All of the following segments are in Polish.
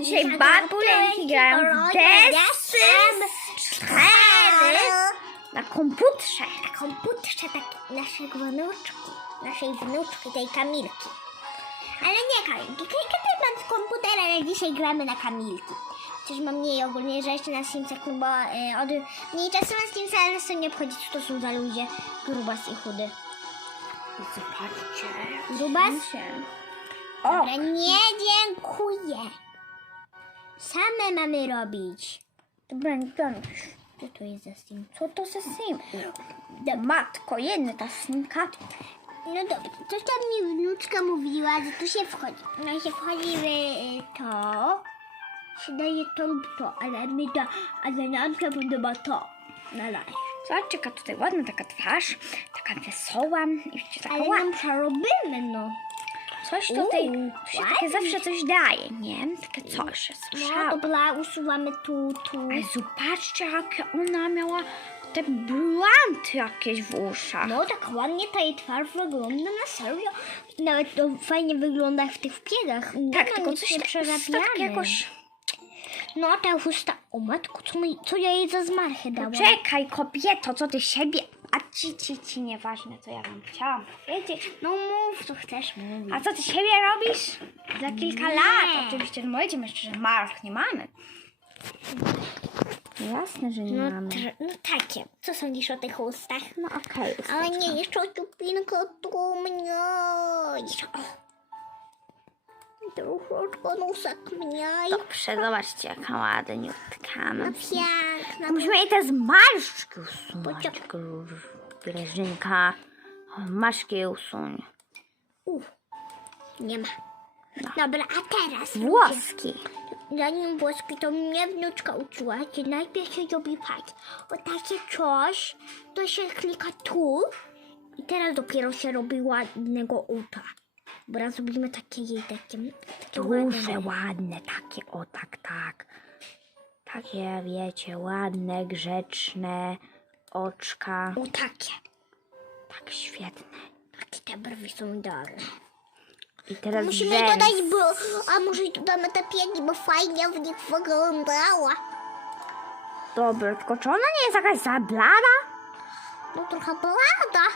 Dzisiaj babuleńki grają w Desym 4 na komputerze. Na komputerze tak naszego wnuczki, naszej wnuczki, tej Kamilki. Ale nie Kamilki, też mam komputer, ale dzisiaj gramy na Kamilki. Chociaż mam mniej ogólnie rzeczy na Simsach, bo y, od mniej czasu na Simsach, ale to nie obchodzi, co to są za ludzie. Grubas i chudy. Zobaczcie. Grubas? O, Dobra, nie dziękuję. Same mamy robić. dobra, nie dąż. Co to jest za Sim? Co to za sim? Da, matko, jedna ta simka. No dobra, coś tam mi wnuczka mówiła, że tu się wchodzi. No się wchodzi w y, to, się daje to lub to, ale mi to, ale nam się podoba to. Na razie. Zobaczcie, jaka tutaj ładna taka twarz, taka wesoła i wiecie, taka Ale ładna. nam przerobimy, no. Coś tutaj, Uuu, się takie ładnie. zawsze coś daje, nie? Takie coś, że No, słyszałam. dobra, usuwamy tu, tu. Ale zobaczcie, jakie ona miała te blanty jakieś w uszach. No tak ładnie ta jej twarz wygląda na serio. Nawet to fajnie wygląda w tych wpiegach. tak, tylko nic coś tak, tak jakoś... No ta chusta, o matko, co, mi, co ja jej za zmarchę dałam? Czekaj, kobieto, co ty siebie... A ci, ci, ci, nieważne, co ja wam chciałam powiedzieć. No mów, co chcesz mówić. A co ty siebie robisz? Za kilka Nie. lat. Oczywiście, no powiedzmy jeszcze, że march nie mamy. Jasne, że nie No, mamy. no takie. Co sądzisz o tych ustach? No okej. Ale nie, jeszcze ciupinkę tu mnie. Jeszcze, o. Troszeczkę nosek mniej. Dobrze, zobaczcie, jaka ładniutka. No. No piękna. Musimy jej te zmarszczki usunąć. Grażynka, maszki usuń. Uf, nie ma. Dobra, a teraz. Włoski. Zanim włoski, to mnie wnuczka uczyła, że najpierw się robi fajnie. O takie coś, to się klika tu i teraz dopiero się robi ładnego uta. Bo raz zrobimy takie jej takie, takie Duże, ładne. ładne, takie, o tak, tak. Takie, wiecie, ładne, grzeczne oczka. O takie. Tak, świetne. Takie te brwi są idealne. I teraz Musimy rzęs. dodać, bo, a może i dodamy te piegi, bo fajnie w nich wyglądała. Dobra, tylko czy ona nie jest jakaś za blada? No trochę blada.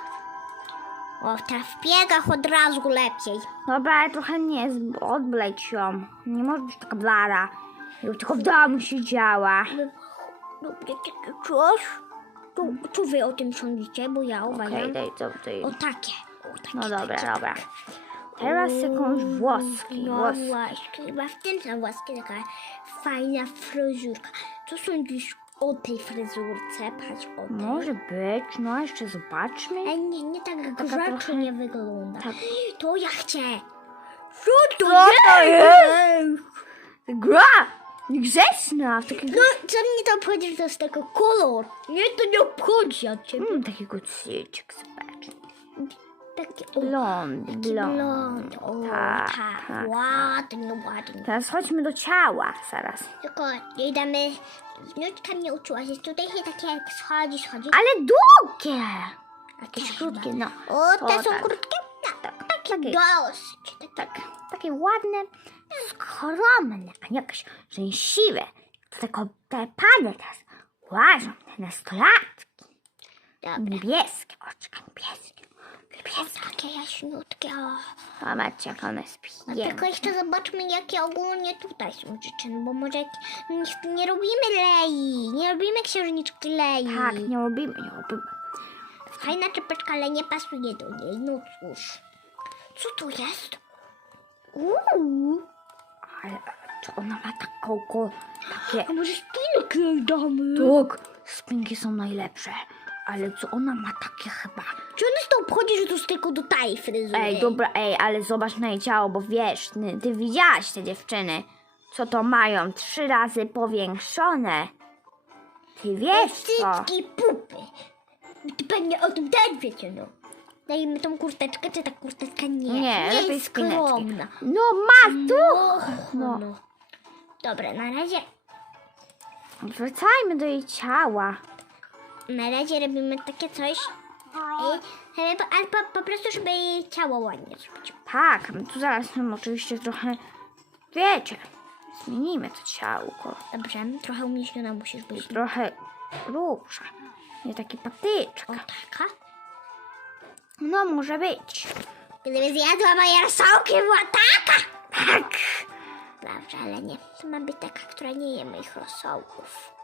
O, te w piegach od razu lepiej. Dobra, ale trochę nie jest, odbleć ją. Nie może być taka blada. Jakby tylko w domu siedziała. Lubię takie coś. Tu, tu wy o tym sądzicie, bo ja uważam. Okej, daj, daj. O takie. O takie. No dobra, takie, dobra. Teraz jakąś włoski. No włoski. właśnie, chyba w tym są włoski taka fajna fryzurka. Co sądzisz o tej fryzurce? Patrz o tej. Może być, no jeszcze zobaczmy. Ale nie, nie tak grzecznie trochę- nie wygląda. Tak. To ja chcę. Co to Co to jest? Gra! Grzeczna! Takiego, No, co mnie to obchodzi, to jest tylko kolor? Nie, to nie obchodzi od ciebie. mm, takiego cyczek, zobacz. Takie, o, Blond, taki blond. blond. O, Tak, tak, tak. ładnie, ładnie. Teraz chodźmy do ciała zaraz. Tylko jej Wnuczka mnie uczyła, że tutaj się takie jak schodzi, schodzi. Ale długie! Jakieś krótkie, no. O, te są tak. krótkie? Tak, takie takie. dosyć. Tak, Tak, takie ładne, skromne, a nie jakieś rzęsiwe. To tylko te panie teraz łażą, te nastolatki. Dobra. Niebieskie, oczka niebieskie. Niebieskie. takie jaśniutkie. O. Zobaczcie, jak one jest A piękne. tylko jeszcze zobaczmy, jakie ogólnie tutaj są rzeczy, no bo może jak- nie, nie robimy lei, nie robimy księżniczki lei. Tak, nie robimy, nie robimy. Fajna czepeczka, ale nie pasuje do niej, no cóż. Co tu jest? Uuu, Ale czy ona ma taką, ko- takie... a może spinkę damy? Tak, spinki są najlepsze. Ale co ona ma takie chyba... Czy ona to obchodzi, że to jest tylko do tej fryzury? Ej, dobra, ej, ale zobacz na jej ciało, bo wiesz, ty, ty widziałaś te dziewczyny, co to mają trzy razy powiększone. Ty wiesz co? Cycki, pupy. Ty pewnie o tym też wiecie, no. Dajmy tą kurteczkę, czy ta kurteczka nie? Nie, nie lepiej jest spineczki. skromna. No ma tu! Och, No. no. Dobra, na razie, Wracajmy do jej ciała. na razie robimy takie coś. Ale po, ale po, po prostu, żeby jej ciało ładnie zrobić. Tak, my tu zaraz nam oczywiście trochę, wiecie, Zmienimy to ciałko. Dobrze, trochę umieśniona musisz być. Trochę grubsza. Nie taki patyczka. O, taka? No, może być. Gdyby zjadła moje rosołki, była taka! Tak. Dobrze, ale nie. To ma być taka, która nie je moich rosołków.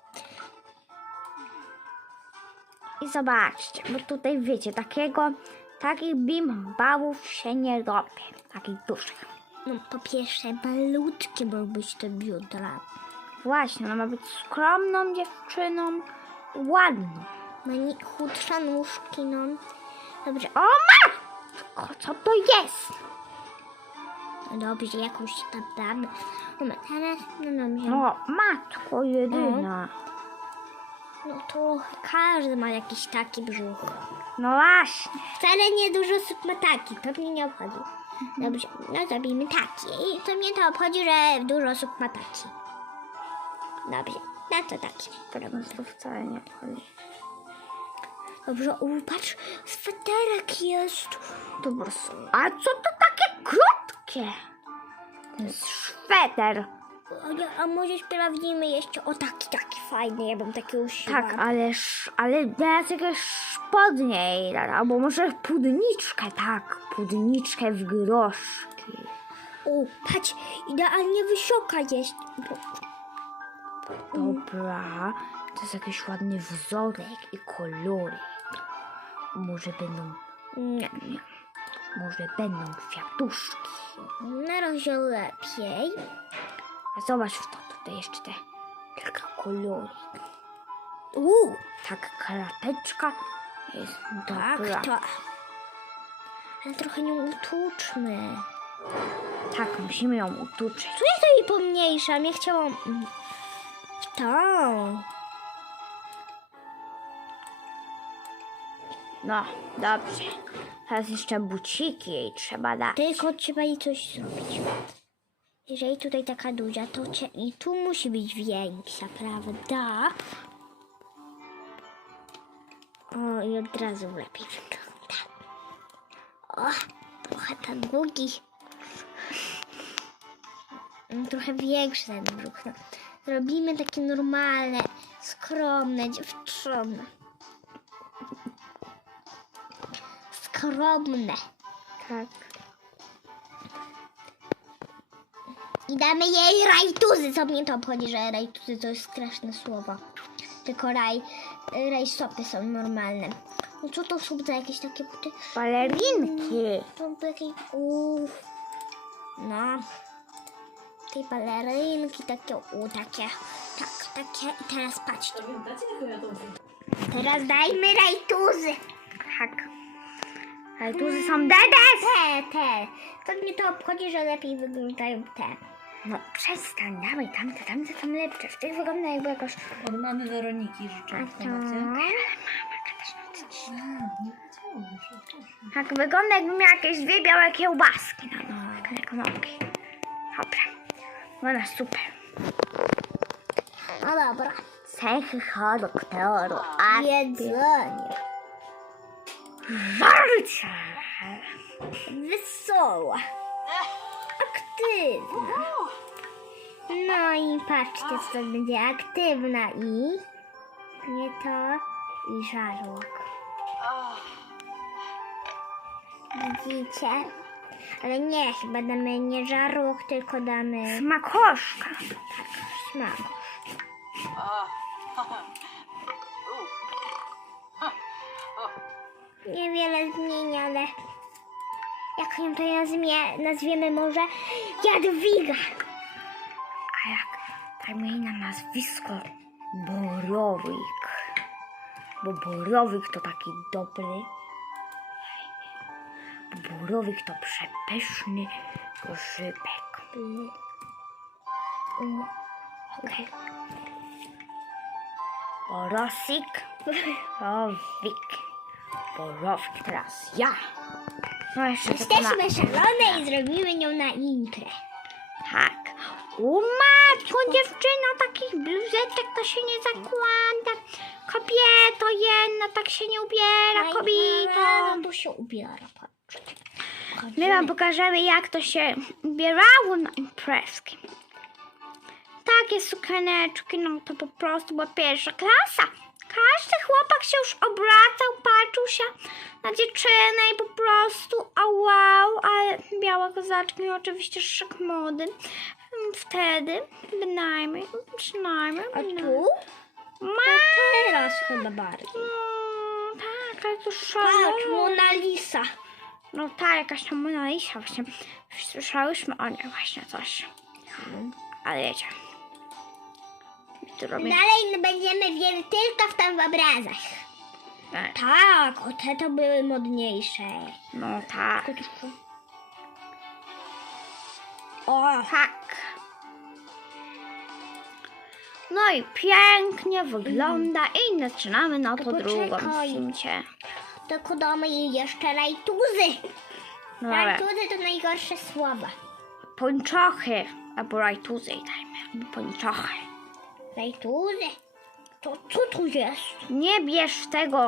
I zobaczcie, bo tutaj wiecie, takiego, takich bimbałów się nie robi. Takich dużych. No, po pierwsze, malutkie ma być te biodra. Właśnie, ona ma być skromną dziewczyną, ładną. Ma nie chudsza nóżki, no. Dobrze, O matko, co to jest? o, dobrze, jakąś tam damy. No, teraz, no dobrze. No, matko jedyna. No to każdy ma jakiś taki brzuch. No właśnie. Wcale nie dużo osób ma taki, pewnie nie obchodzi. Dobrze, no zrobimy taki. I to mnie to obchodzi, że dużo osób ma taki. Dobrze, no to taki. Problem to wcale nie chodzi. Dobrze, u, patrz, sweterek jest. Dobra, a co to takie krótkie? To jest szweter. Nie, A może sprawdzimy jeszcze, o taki, taki fajny, ja bym taki usiła. Tak, ale, sz- ale teraz jakieś spodnie jej dać, albo może spódniczkę, tak, spódniczkę w groszki. O, patrz, idealnie wysoka jest. Dobra, to jest jakiś ładny wzorek i kolory. Może będą, Nie, nie, może będą kwiatuszki. na razie lepiej. A zobacz w to, tutaj jeszcze te kilka kolory. Uuu, Tak, krateczka jest tak, dobra. to. Ale trochę nią utuczmy. Tak, musimy ją utuczyć. Tu to jej pomniejszam, ja chciałam... To. No, dobrze. Teraz jeszcze buciki jej trzeba dać. Tylko trzeba jej coś zrobić. Jeżeli tutaj taka duża, to cie... i tu musi być większa, prawda? O, i od razu lepiej wygląda. O, trochę ten długi. Mm, Trochę większy ten brzuch. No. Zrobimy takie normalne, skromne dziewczyny. Skromne. Tak. I damy jej rajtuzy. Co mnie to obchodzi, że rajtuzy to jest straszne słowo. Tylko raj, rajstopy są normalne. No co to są za jakieś takie buty? Balerinki. To były jakieś... Uff. No. Tej balerynki takie, u, takie, tak, takie. I teraz patrzcie. Teraz dajmy rajtuzy. Tak. Tu są dedes. Te, te. To mnie to obchodzi, że lepiej wyglądają te. No przestań, dawaj, tamte, tamte są lepsze. W tych wygląda jakby jakoś... Od mamy Weroniki życzę A to... informację. Mama A, nie wiedziałam, przepraszam. Tak wygląda jakby miała jakieś dwie białe kiełbaski na nogach, jak nogi. Dobra. Wygląda super. No dobra. Cechy charakteru. A Jedzenie. żarcie. Wesoła. Aktywna. No i patrzcie, co to będzie aktywna i... Nie to i żarłok. Widzicie? Ale nie, chyba damy nie żarłok, tylko damy Smakoszka. smak. Niewiele zmienia, ale jak ją to nazwie, nazwiemy może Jadwiga. A jak dajmy jej na nazwisko Borowik. Bo Borowik to taki dobry. Bo Borowik to przepyszny grzybek. Mm. Okej. Borosik. Borowik. Borowik teraz ja. No jeszcze. Jesteśmy szalone i zrobimy nią na imprę. Tak. U matko, dziewczyna, takich bluzeczek to się nie zakłada. Kobieto jedna, tak się nie ubiera, kobieto. No tu się ubiera, patrzcie. My wam pokażemy, jak to się ubierało na imprezki. Takie sukieneczki, no to po prostu była pierwsza klasa. Każdy chłopak się już obracał, patrzył się na dziewczynę i po prostu, a wow, ale białe kozaczki no oczywiście szyk mody. Wtedy, bynajmniej, przynajmniej, A tu? Ma, Teraz chyba bardziej. no, tak, ale to Patrz, szalone. Mona Lisa. No tak, jakaś tam Mona Lisa właśnie. Słyszałyśmy o niej właśnie coś. Ale wiecie. Tu robię... Dalej będziemy wierzyć tylko w tam w obrazach. Tak. Tak, o te to były modniejsze. No tak. O, Tak. No i pięknie wygląda i zaczynamy na to To drugą simcie. tylko damy jej jeszcze rajtuzy. No Rajtuzy to najgorsze słowa. pończochy, albo rajtuzy dajmy, albo pończochy. Rajtuzy? To co tu jest? Nie bierz tego,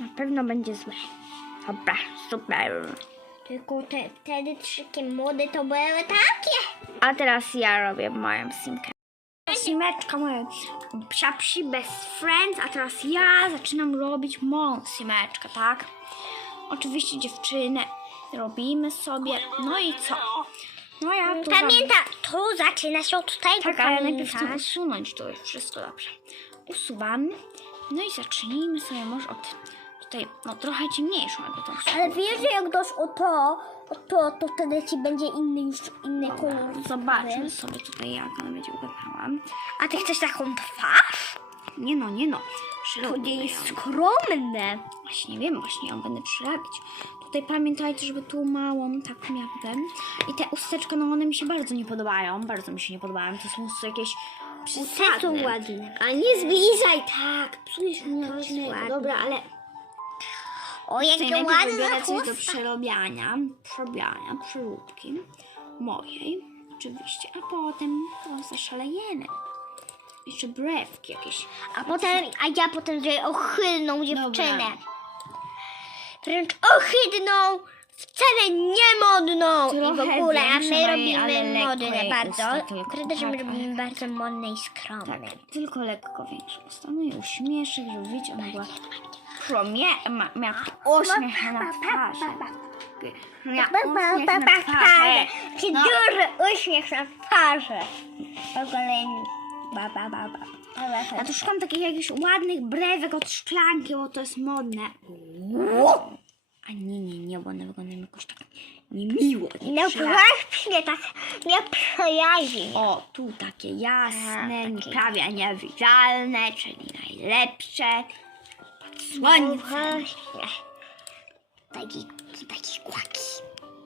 na pewno będzie złe. Dobra, super. Tylko te, wtedy trzykie mody to były takie. A teraz ja robię moją simkę. Simeczka moja psia psi best friends, a teraz ja zaczynam robić moją simeczkę, tak? Oczywiście dziewczyny robimy sobie, no i co? No ja tu Pamięta, tu zaczyna się od tego. Tak, ale najpierw chcę usunąć to już wszystko dobrze. Usuwamy, no i zacznijmy sobie może od tutaj, no trochę ciemniejszą jakby tą Ale wiesz, że jak dasz o to, o to, to wtedy ci będzie inny już inny kolor. Zobaczmy sobie tutaj jak ona będzie wyglądała. A ty chcesz taką twarz? Nie no, nie no. To nie jest skromne. Właśnie wiem, właśnie ją będę przyrabiać. Tutaj pamiętajcie, żeby tu małą taką jakby. I te usteczka, no one mi się bardzo nie podobają. Bardzo mi się nie podobają. To są jakieś Te są ładne. A nie zbliżaj. Tak, psujesz mi odcinek. Dobra, ale O, Tutaj jakie najpierw ładne wybiorę coś do przerobiania, przerobiania, przeróbki mojej oczywiście, a potem to zaszalejemy. Jeszcze brewki jakieś. A potem, a ja potem zrobię ohydną dziewczynę. Dobra. Wręcz ohydną, wcale niemodną. I w Trochę ogóle, a my ale robimy lekko modne jej bardzo. usta tylko. Wtedy, że my Tak, robimy bardzo modne i skromne. Tak, tylko lekko większe usta. No i uśmieszek, żeby wiecie, ona była promie... Ma, miała uśmiech na twarzy. Miała uśmiech na twarzy. Taki No. duży uśmiech na twarzy. W ogóle ba, ba, ba, ba. Ja tu szukam takich jakichś ładnych brewek od szklanki, bo to jest modne. A nie, nie, nie, bo one wyglądają jakoś tak niemiło. No nieprzyjemnie. właśnie tak nieprzyjaźnie. O, tu takie jasne, A, takie. prawie niewidzialne, czyli najlepsze. Pod słońcem. Taki, taki kłaki.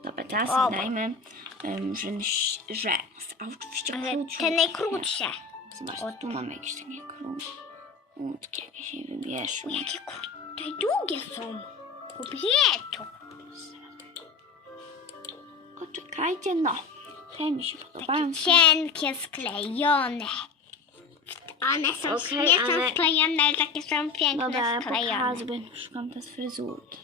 Dobra, teraz dajmy um, rzęs. A oczywiście Ale króciutkie. te najkrótsze. Zobacz, tu mamy jakieś takie krótkie, jakieś się wybierzmy. Jakie krótkie, długie są. Kobieto. O, czekajcie, no. Te mi się podobają. Cienkie, sklejone. One są Okej, nie są ale- sklejone, ale takie są piękne Dobra, sklejone. pokazuję, szukam te fryzurki.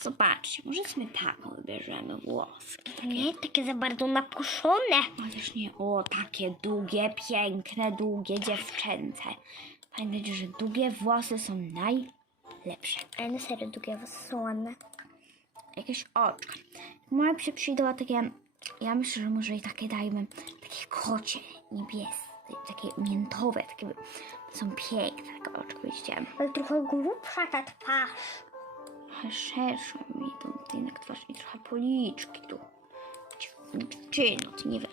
Zobaczcie, może sobie taką wybierzemy włoski. Nie, takie za bardzo napuszone. Chociaż nie, o, takie długie, piękne, długie dziewczęce. Pamiętajcie, że długie włosy są najlepsze. Ale na serio, długie wysłane. Jakieś oczka. Moja przydała takie, ja myślę, że może i takie dajmy, takie kocie, niebieskie, takie miętowe, takie są piękne, takie oczka, widzicie? Ale trochę grubsza ta twarz. Trochę szerszą mi tą jednak twarz i trochę policzki tu. Dziew- Dziewczyno, to nie wiem.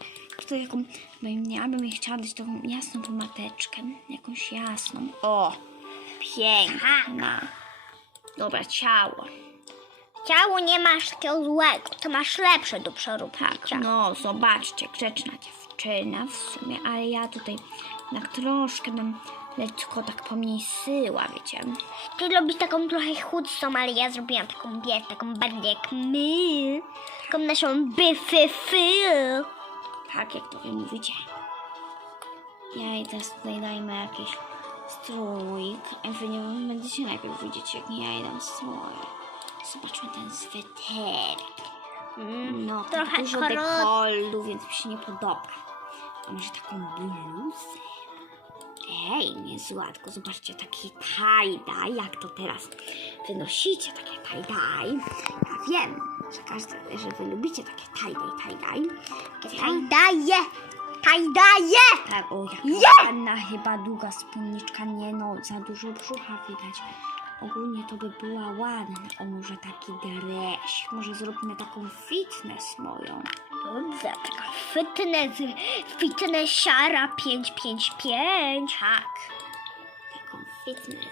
To jaką, bo ja bym chciała dać taką jasną pomadeczkę, jakąś jasną. O, piękna. Dobra, ciało. Ciało nie masz takiego złego, to masz lepsze do przeróbki Tak, no zobaczcie, grzeczna dziewczyna w sumie, ale ja tutaj tak troszkę bym lekko tak pomniejszyła, wiecie. Ty robisz taką trochę chudszą, ale ja zrobiłam taką, wiesz, taką bardziej jak my. Taką naszą byfyfy. Tak, jak to wy mówicie. Ja jej teraz tutaj dajmy jakiś strój. Wy nie będziecie najpierw widzieć, jak ja dam strój. Zobaczmy ten sweterek. No, trochę dużo krótki. dekoldu, więc mi się nie podoba. A może taką bluzę? Ej, niezła, tylko zobaczcie, taki tie-dye, jak to teraz wynosicie, takie tie-dye. Ja wiem, że, każdy, że wy lubicie takie tie-dye, tie-dye. Takie tie Daję! Kaj daję! tak, o, jaka Je! ładna, chyba długa spódniczka, nie no, za dużo brzucha widać. Ogólnie to by była ładna, o może taki dreś, może zróbmy taką fitness moją. Dobrze, taka fitness, fitnessiara 555, tak. Taką fitness.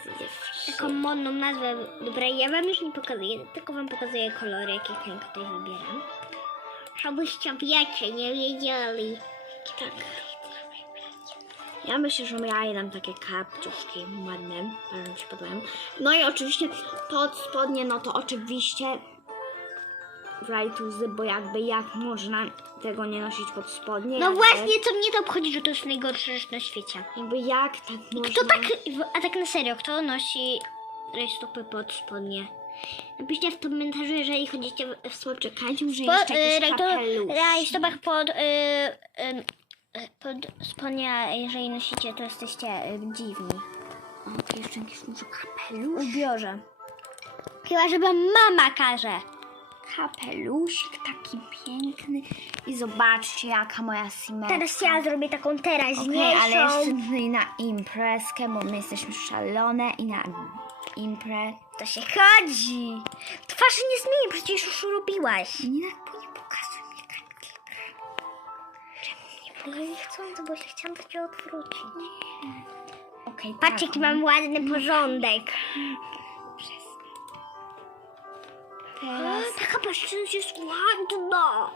Taką modną nazwę. Dobra, ja wam już nie pokazuję, tylko wam pokazuję kolory, jakie ten tutaj wybieram. Żebyście wiecie, nie wiedzieli. Tak. Ja myślę, że ja je dam takie kapciuszki ładne, bardzo mi się podobają. No i oczywiście pod spodnie, no to oczywiście rajtuzy, bo jakby jak można tego nie nosić pod spodnie? No jakby, właśnie, co mnie to obchodzi, że to jest najgorsza rzecz na świecie. Jakby jak tak można... Kto tak, a tak na serio, kto nosi rajstopy pod spodnie? Napiszcie w komentarzu, jeżeli chodzicie w, w może Po, jeszcze y, jakiś kapelusz. rajstopach pod, y, y, pod spodnie, a jeżeli nosicie, to jesteście y, dziwni. O, jeszcze jakiś może kapelusz? Ubiorze. Chyba, żeby mama każe. Kapelusik taki piękny. I zobaczcie, jaka moja simetra. Teraz ja zrobię taką teraźniejszą. ale jeszcze tutaj na imprezkę, bo my jesteśmy szalone i na imprez. To się chodzi. Twarzy nie zmieni, przecież już robiłaś. Nie, bo nie pokazuj mi Kamil. Ja nie chcę, bo się chciałam cię odwrócić. Okej, Patrz, tak, jaki mam ładny porządek. Teraz Taka paszczyna jest ładna.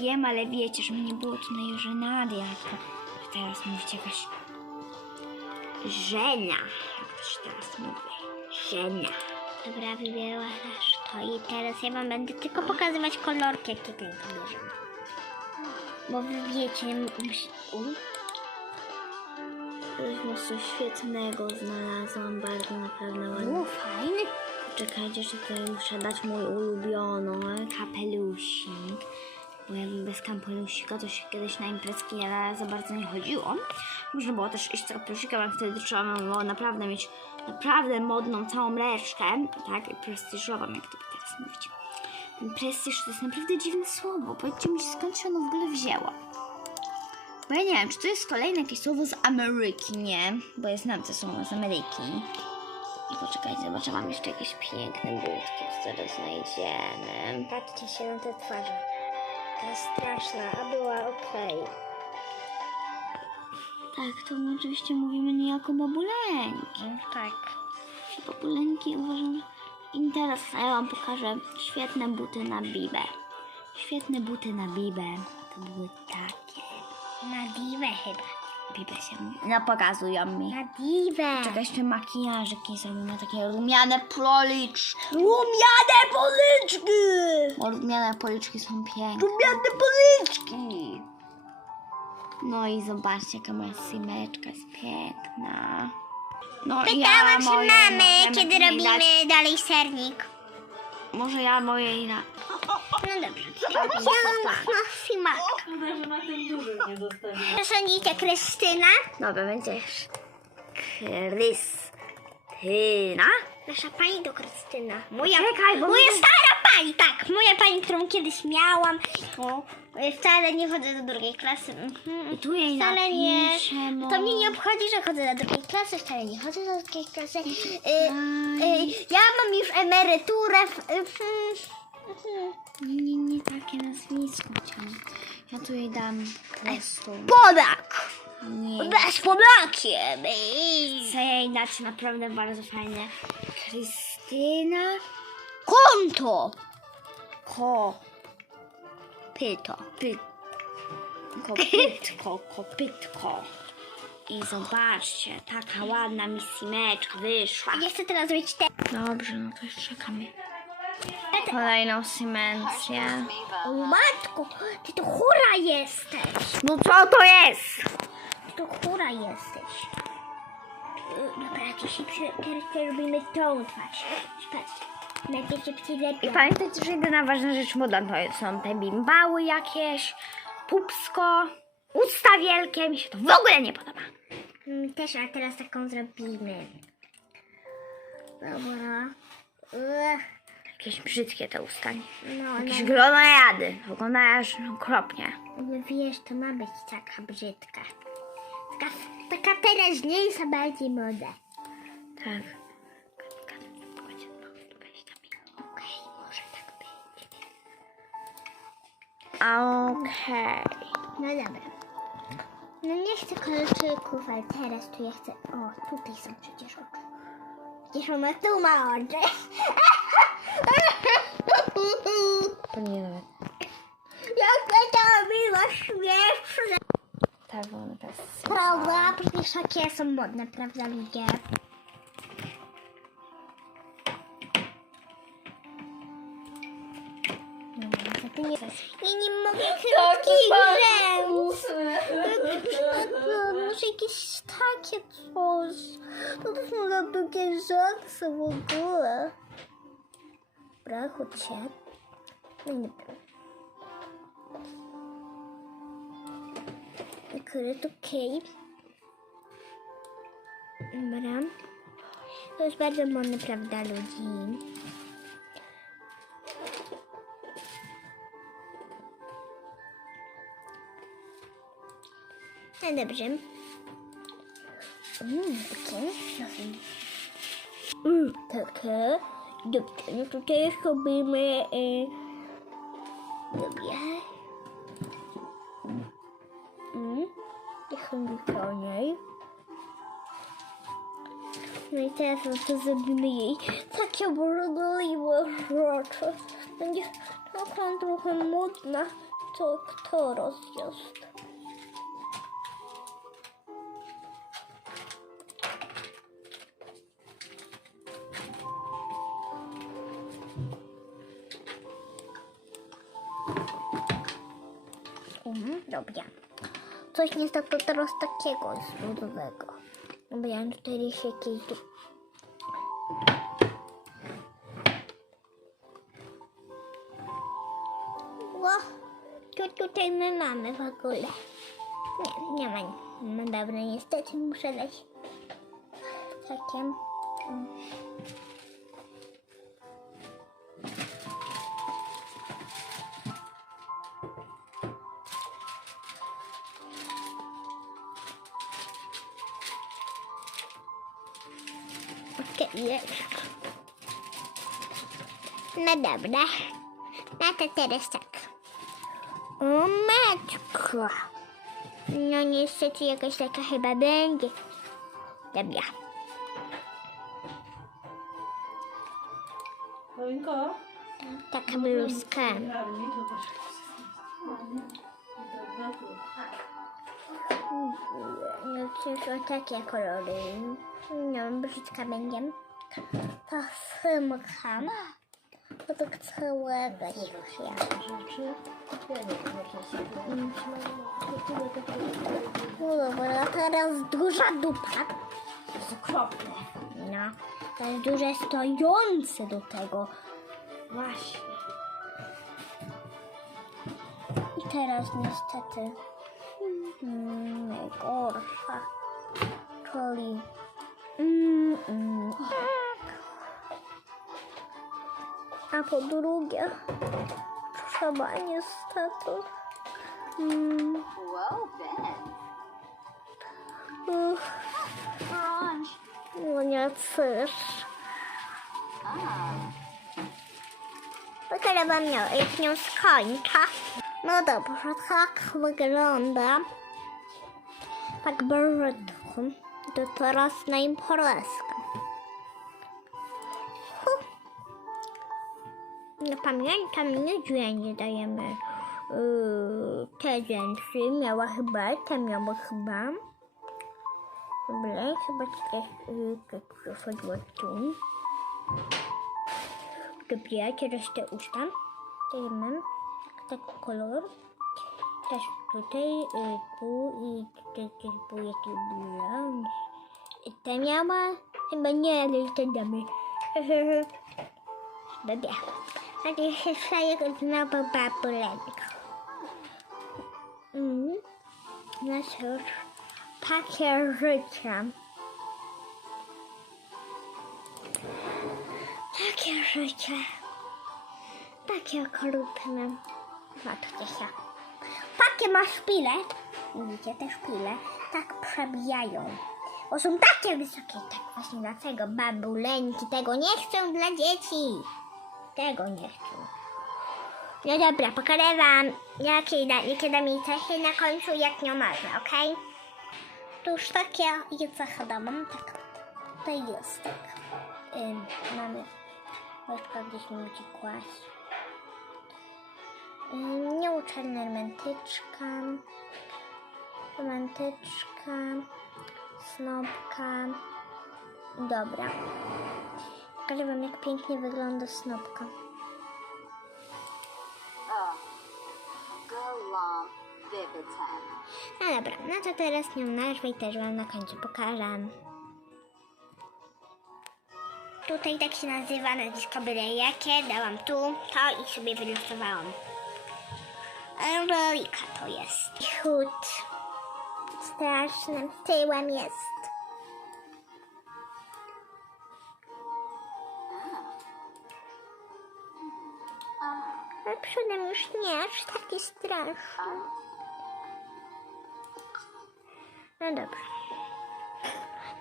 wiem, ale wiecie, że mnie nie było tutaj żenady, jak to że teraz mówicie jakaś to się teraz mówi? Żenia. Dobra, wybierasz to i teraz ja wam będę tylko pokazywać kolorki, jakie ten bierzemy. Bo wy wiecie, musi... Coś świetnego znalazłam, bardzo naprawdę ładnie. U, fajny. Czekajcie, że tutaj muszę dać mój ulubiony kapelusik. Bo jakby bez kapelusika to się kiedyś na imprezki nie za bardzo nie chodziło. Można było też iść z kapelusikiem, ale wtedy trzeba było naprawdę mieć naprawdę modną całą resztę, tak? I prestiżową, jak to teraz mówić. Ten prestiż to jest naprawdę dziwne słowo. Powiedzcie mi, skąd się ono w ogóle wzięło. Bo ja nie wiem, czy to jest kolejne jakieś słowo z Ameryki, nie? Bo ja znam te słowo z Ameryki. Poczekajcie, zobaczę, mam jeszcze jakieś piękne budki, które znajdziemy. Patrzcie się na te twarze. To jest straszna, a była okej. Tak, to my oczywiście mówimy niejako babuleńki. Tak. Babuleńki uważam, że... I teraz ja wam pokażę świetne buty na bibę. Świetne buty na bibę. To były takie. Na diwę chyba. Się mówi. No pokazują mi. Na diwę. Czekaj, jeszcze makijażyki zrobimy, takie rumiane policzki. Rumiane policzki! Bo rumiane policzki są piękne. Rumiane policzki! No i zobaczcie, jaka moja simeczka jest piękna. No i ja Pytałam się mamy, kiedy robimy dać- dalej sernik. Może ja moje i na... No dobrze. No, simaczka. Chyba, że na ten duży nie dostanie. Co sądzicie, Krystyna? Dobra, będzie Krystyna. Nasza pani to Krystyna. Moja, Czekaj, bo moja stara pani, tak. Moja pani, którą kiedyś miałam. O, wcale nie chodzę do drugiej klasy. Mhm. I tu jej Wcale nie. mo- To mnie nie obchodzi, że chodzę do drugiej klasy. Wcale nie chodzę do drugiej klasy. Y, y, ja mam już emeryturę. W, y. Nie, nie, nie takie nazwisko chciałam. Ja tu jej dam po prostu. Podak! Nie. Bez podakiem! Chcę jej dać naprawdę bardzo fajne. Krystyna Konto! Ko. Pyto. Py... Kopytko, kopytko. I zobaczcie, taka ładna mi simeczka wyszła. Chcę teraz zrobić te. Dobrze, no to już czekamy. Kolejną simencję. O matko, ty to chura jesteś. No co to jest? Ty to chura jesteś. Y, Dobra, dzisiaj przy- teraz robimy tą twarz. Patrz. Najpierw się I przylepiam. pamiętajcie, że jedyna ważna rzecz moda to są te bimbały jakieś, pupsko, Usta wielkie, mi się to w ogóle nie podoba. Mm, Też, a teraz taką zrobimy. Dobra. Ugh. Jakieś brzydkie te usta. No, Jakieś no, glonojady. Wyglądasz okropnie. no wiesz, to ma być taka brzydka. Taka, taka teraźniejsza, bardziej moda. Tak. Okej, może tak być. Okej. No dobra. No nie chcę kolczyków, ale teraz tu ja chcę... O, tutaj są przecież oczy. Przecież ona tu ma oczy. To nie nawet. Jak to było śmieszne. Tak, bo one teraz Prawda? Przecież takie są modne, prawda ludzie? Ty nie... Ja nie mogę krótkich rzęs. Może jakieś takie coś. To też za długie rzęsy w ogóle. Dobra, chodźcie. Wiem. Akurat okej. Dobra. To jest bardzo modne, prawda, ludzi? No dobrze. Mm, takie. Mm, takie. Dobrze, no tutaj robimy... E, dobra. Mm, trochę wypełniaj. No i teraz no to zrobimy jej takie brodoliwe rzeczy. Będzie taka trochę modna, to kto rozjazd. Coś niestety teraz takiego jest ludowego. No bo ja mam tutaj jakieś... Ło, co tutaj my mamy w ogóle? Nie, nie ma. No dobra, niestety muszę dać takiem. No dobra. No to teraz tak. O matko. No niestety jakaś taka chyba będzie. Dobra. Choinko? Taka bluzka. No cóż, o takie kolory. No, brzydka będzie. Ta symka. To tak całego już ja. Rzeczy. No dobra, teraz duża dupa. jest okropne. No, to jest duże stojące do tego. Właśnie. I teraz niestety mm, najgorsza, czyli mm, mm, a po drugie trzeba niestety mm, no nie. No tyle wam miał, jak nią skończę. No dobrze, tak wygląda. Tak brzydko. To teraz na imprezkę. Hu. No pamiętam, nie dźwięki dajemy. Yy, te dźwięki miała chyba, te miała chyba. Dobra, chyba też yy, tak przychodziło tu. Dobra, teraz te usta. Dajemy taki kolor. Też tutaj, y, tu i tutaj też był jakiś blond. I te miała? Chyba nie, ale te damy. Dobra. A to jeszcze szajek znowu babulenek. Mm. No cóż, takie życie. Takie życie. Takie okrutne. Się. Takie ma szpile. Widzicie te szpile? Tak przebijają. Bo są takie wysokie. Tak właśnie dlatego babuleńki tego nie chcą dla dzieci. Tego nie chcą. No dobra, pokażę wam, jakie da, jakie da mi cechy na końcu, jak nie można, okej? To już takie jedzenie dam, tak. To jest tak. Ym, mamy łyżka gdzieś mi uciekłaś. Ym, nieuczelna romantyczka. Romantyczka. Snopka. Dobra. Pokażę wam, jak pięknie wygląda snopka. No dobra, no to teraz nią nazwę i też wam na końcu pokażę. Tutaj tak się nazywa nazwisko byle jakie. Dałam tu to i sobie wylosowałam. Rolika to jest. Chód. Strasznym tyłem jest. A przodem już nie, aż taki straszny. No dobra.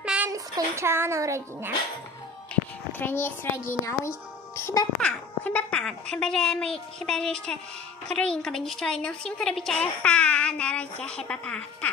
Mam skończoną rodzinę, która nie jest rodziną i chyba pan, chyba pan, chyba że, my, chyba, że jeszcze Karolinka będzie chciała jedną sim, to robić, ale pa, na razie chyba pa, pa.